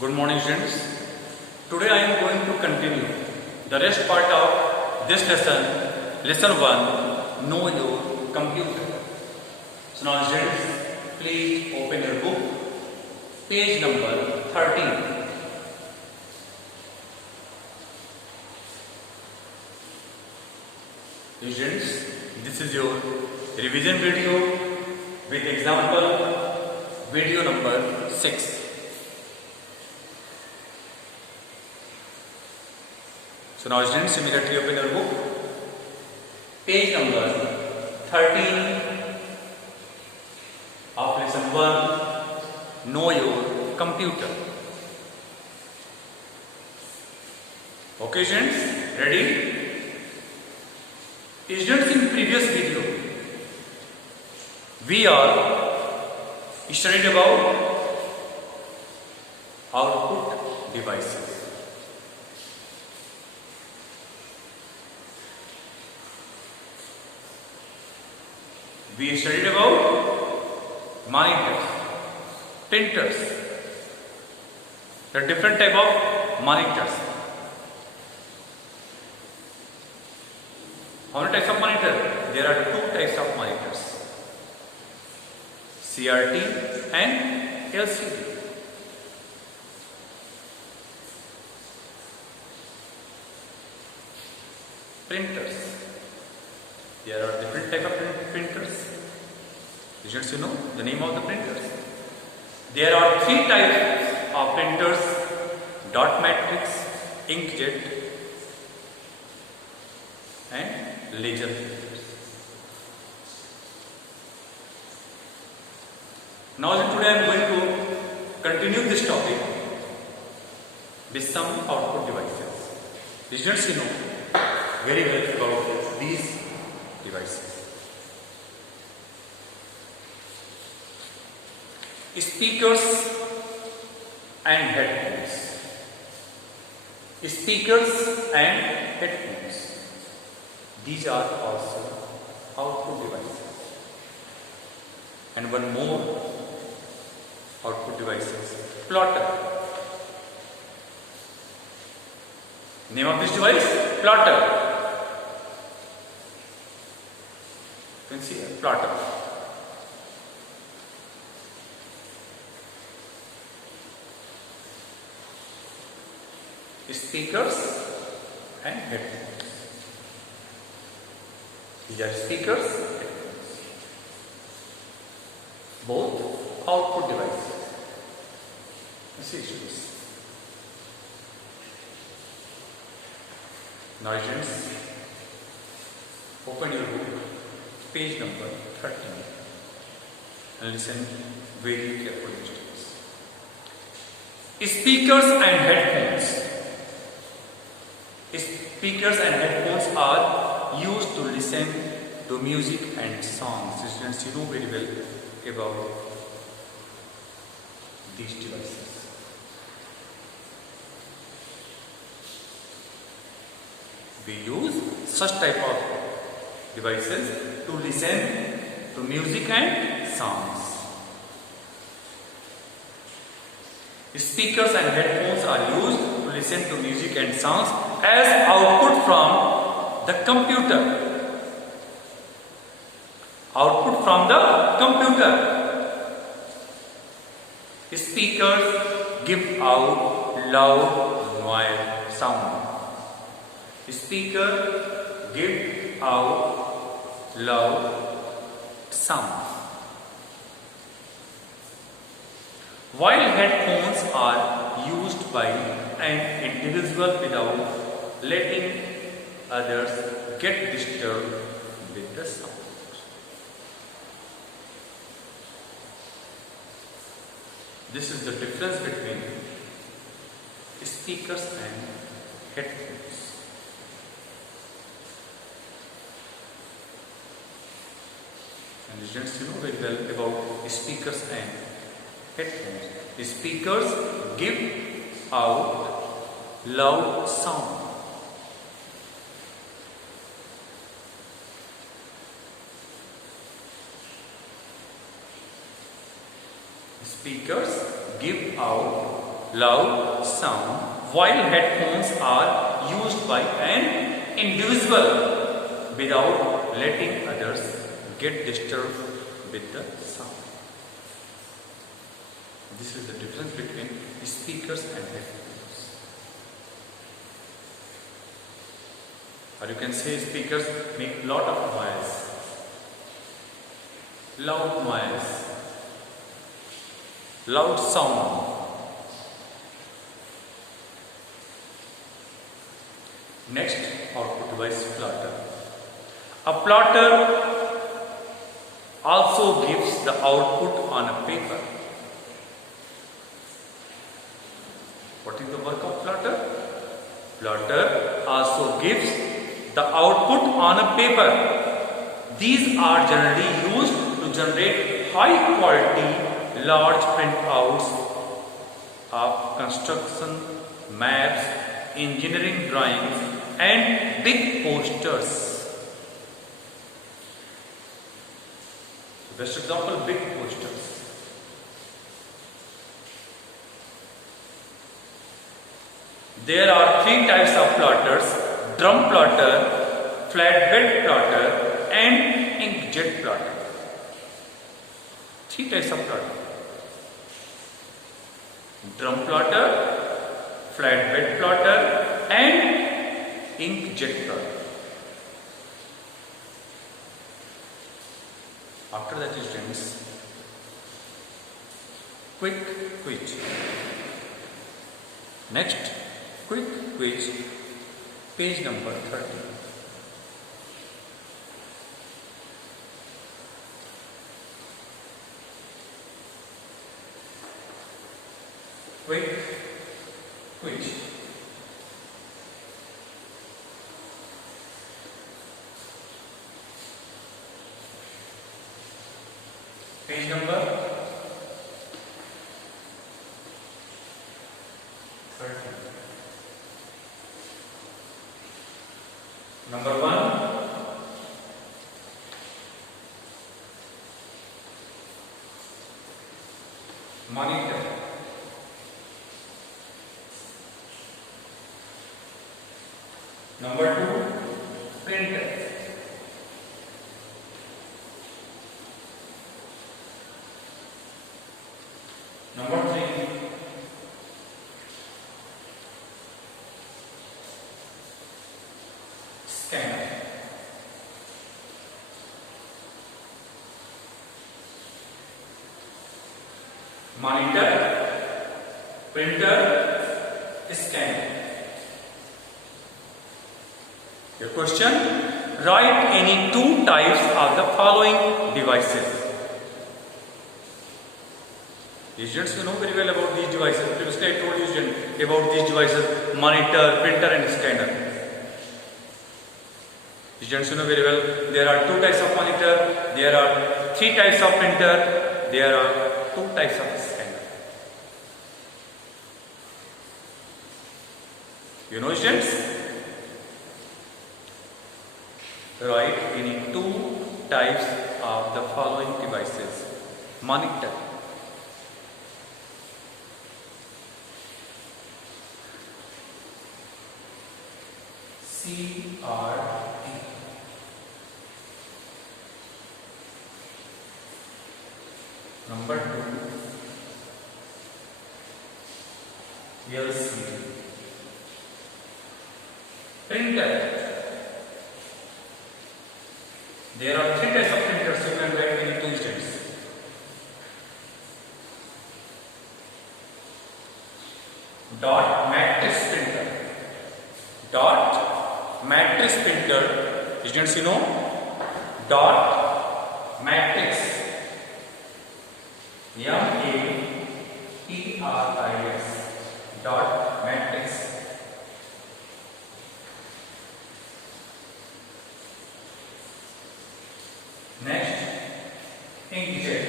Good morning, students. Today I am going to continue the rest part of this lesson, lesson 1, Know Your Computer. So now, students, please open your book, page number 13. Students, this is your revision video with example video number 6. So now, students, immediately open your book, page number 13 of lesson 1, Know Your Computer. Okay, students, ready? Students, in previous video, we are studied about output devices. We studied about monitors, printers, the different type of monitors. How many types of monitor? There are two types of monitors, CRT and LCD. Printers. There are different type of printers. Students, you know the name of the printers. There are three types of printers: dot matrix, inkjet, and laser printers. Now today I am going to continue this topic with some output devices. Students, you know very well about these devices. Speakers and headphones. Speakers and headphones. These are also output devices. And one more output devices, plotter. Name of this device, plotter. You can see here, plotter. Speakers and headphones. These are speakers, headphones. Both output devices. You see, students. Now, students, open your book, page number 13, and listen very carefully, students. Speakers and headphones. Speakers and headphones are used to listen to music and songs. Students, you know very well about these devices. We use such type of devices to listen to music and songs. Speakers and headphones are used to listen to music and songs as output from the computer. Output from the computer. Speakers give out loud noise sound. Speaker give out loud sound. While headphones are used by an individual without letting others get disturbed with the sound. This is the difference between speakers and headphones. And students, you know very well about speakers and headphones. Speakers give out loud sound. Speakers give out loud sound while headphones are used by an individual without letting others get disturbed with the sound. This is the difference between speakers and headphones. Or you can say speakers make lot of noise, loud noise, loud sound. Next, output device plotter. A plotter also gives the output on a paper. What is the work of plotter? Plotter also gives the output on a paper. These are generally used to generate high quality, large printouts of construction, maps, engineering drawings, and big posters. Best example, big posters. There are three types of plotters: drum plotter, flatbed plotter, and inkjet plotter. Three types of plotter: drum plotter, flatbed plotter, and inkjet plotter. After that, students, quick quiz. Next, quick quiz, page number 30. Quick quiz. Page number 30. Number 1, monitor. Number 2, printer. Number 3, scanner. Monitor, printer, scanner. Your question: write any two types of the following devices. Students, you know very well about these devices. Previously I told you students about these devices: monitor, printer, and scanner. Students, you know very well there are two types of monitor, there are three types of printer, there are two types of scanner. You know, students? Write any two types of the following devices: monitor, CRT, number 2, LCD, printer. There are three types of printers. You can write in two instances. Dot matrix printer. Dot matrix printer. Students, you know, dot matrix. MATRIX. Dot matrix. Next, inkjet.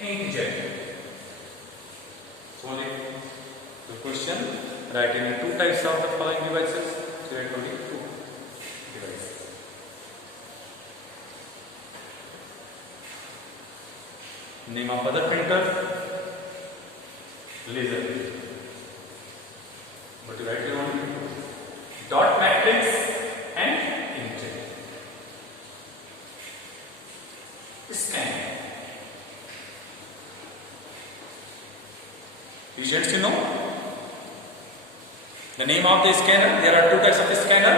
Inkjet. So the question: write any two types of the following devices. So write only two devices. Name of other printer, laser printer. But you write your own dot matrix and inkjet. Scan. Students, you know the name of the scanner. There are two types of scanner.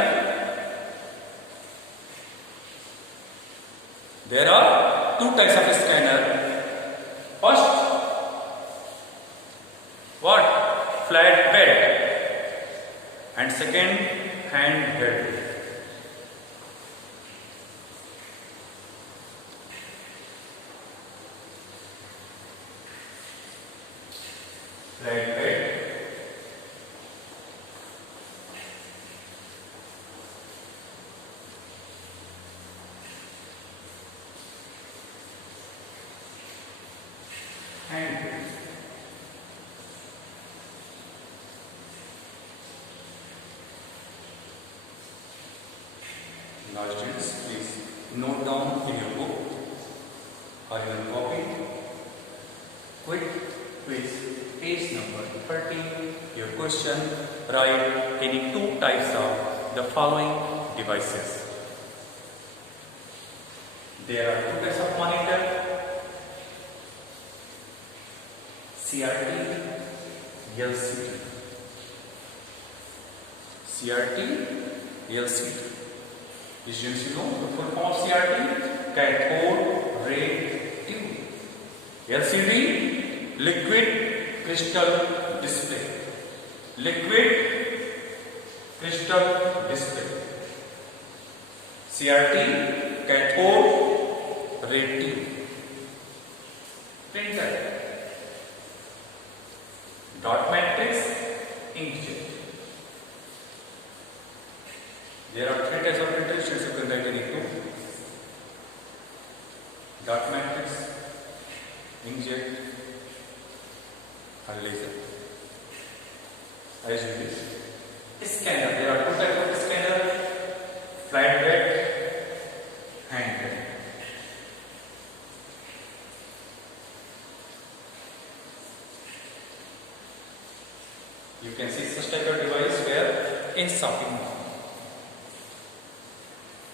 There are two types of scanner. First, what? Flat bed. And second, handheld. Flat bed. Handheld. Now students, please note down in your book or in your copy. Quick quiz, page number 30. Your question, write any two types of the following devices. There are two types of monitor. CRT, LCD. CRT, LCD. Students, you know the full form of CRT? Cathode ray tube. LCD, liquid crystal display. Liquid crystal display. CRT, cathode ray tube. Printer. Dot matrix, inkjet. There are three types of printers. You can write any two. Dot matrix, inkjet, and laser. As you this. Scanner. There are two types of scanner. Flatbed, handheld. You can see such type of device where in shopping mall.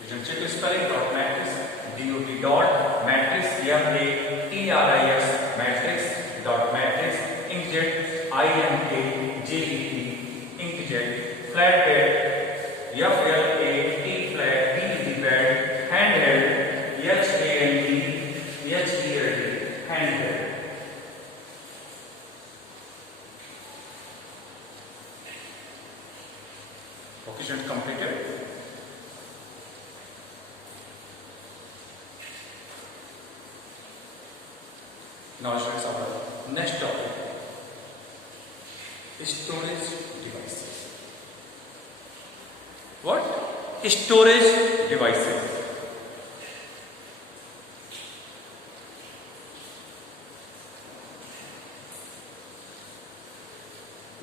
You can check the spelling. Dot matrix, DOT dot matrix, MATRIX matrix, dot matrix, inkjet, INKJET, inkjet, flatbed, FLAT flat, DET pad, handheld, HAND, handheld. Okay, students, completed. Now, students, our next topic is storage devices. What? Storage devices.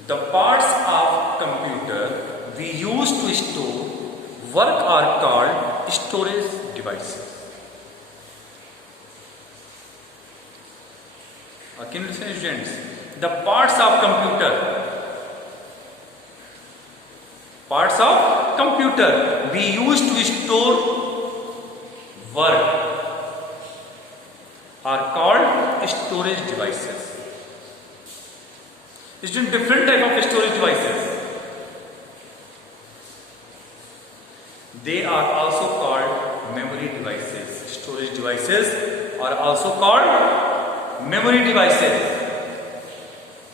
The parts of computer we use to store work are called storage devices. Can you listen, students? The parts of computer we use to store work are called storage devices. Students, different type of storage devices. They are also called memory devices. Storage devices are also called memory devices.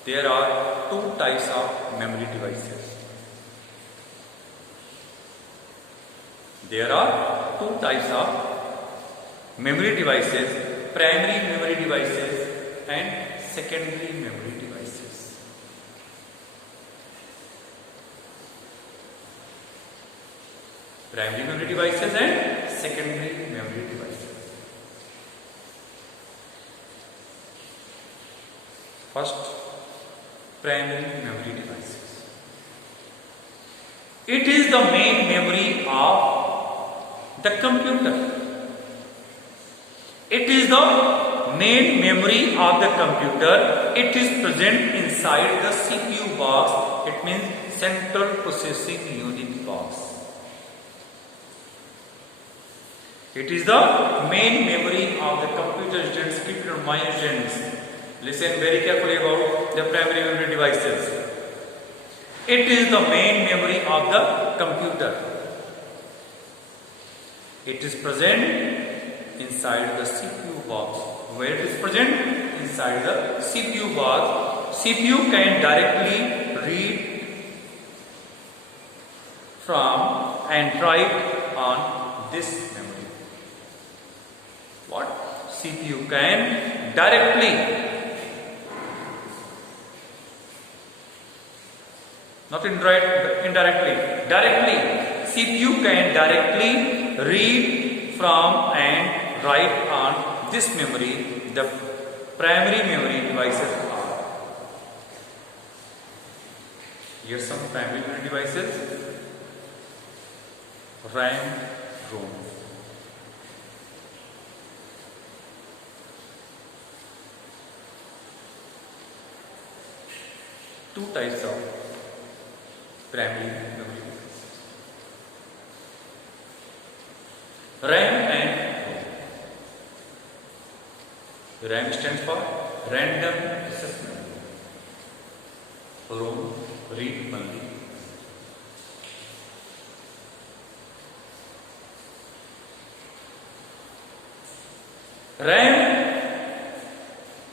There are two types of memory devices. There are two types of memory devices: primary memory devices and secondary memory devices. Primary memory devices and secondary memory devices. First, primary memory devices. It is the main memory of the computer. It is the main memory of the computer. It is present inside the CPU box. It means central processing unit box. It is the main memory of the computer. Students, keep your mind, students. Listen very carefully about the primary memory devices. It is the main memory of the computer. It is present inside the CPU box. Where it is present? Inside the CPU box. CPU can directly read from and write on this memory. What? CPU can directly, not indirectly, directly, CPU can directly read from and write on this memory. The primary memory devices are. Here some primary memory devices: RAM, ROM. Two types of primary memory devices: RAM and ROM. RAM stands for Random Access Memory. ROM, read only. RAM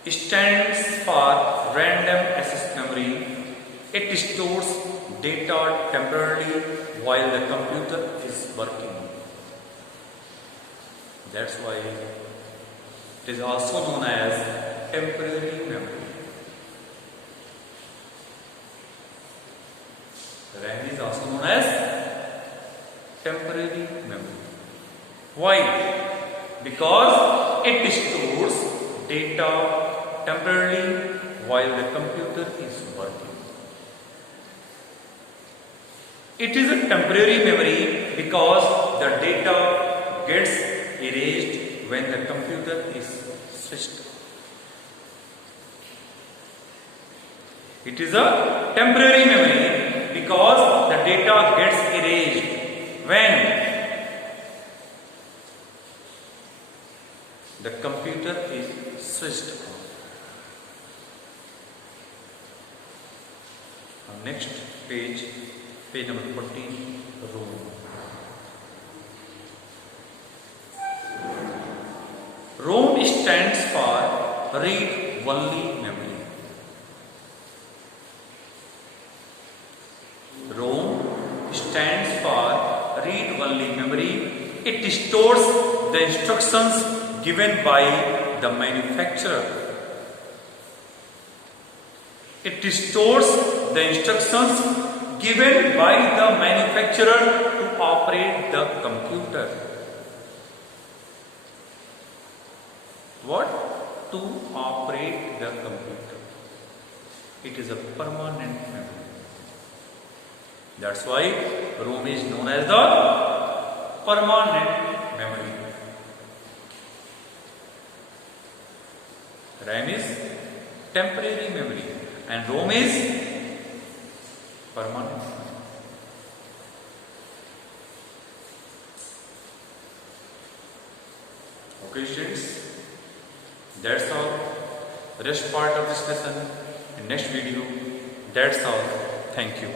stands for Random Access Memory. It stores data temporarily while the computer is working. That's why it is also known as temporary memory. RAM is also known as temporary memory. Why? Because it stores data temporarily while the computer is working. It is a temporary memory because the data gets erased when the computer is switched off. It is a temporary memory because the data gets erased when the computer is switched off. On next page, page number 14, ROM. ROM stands for read-only memory. ROM stands for read-only memory. It stores the instructions given by the manufacturer. It stores the instructions given by the manufacturer to operate the computer. What? To operate the computer. It is a permanent memory. That's why ROM is known as the permanent memory. RAM is temporary memory and ROM is permanent. Okay, students, that's all. Rest part of this lesson in next video. That's all. Thank you.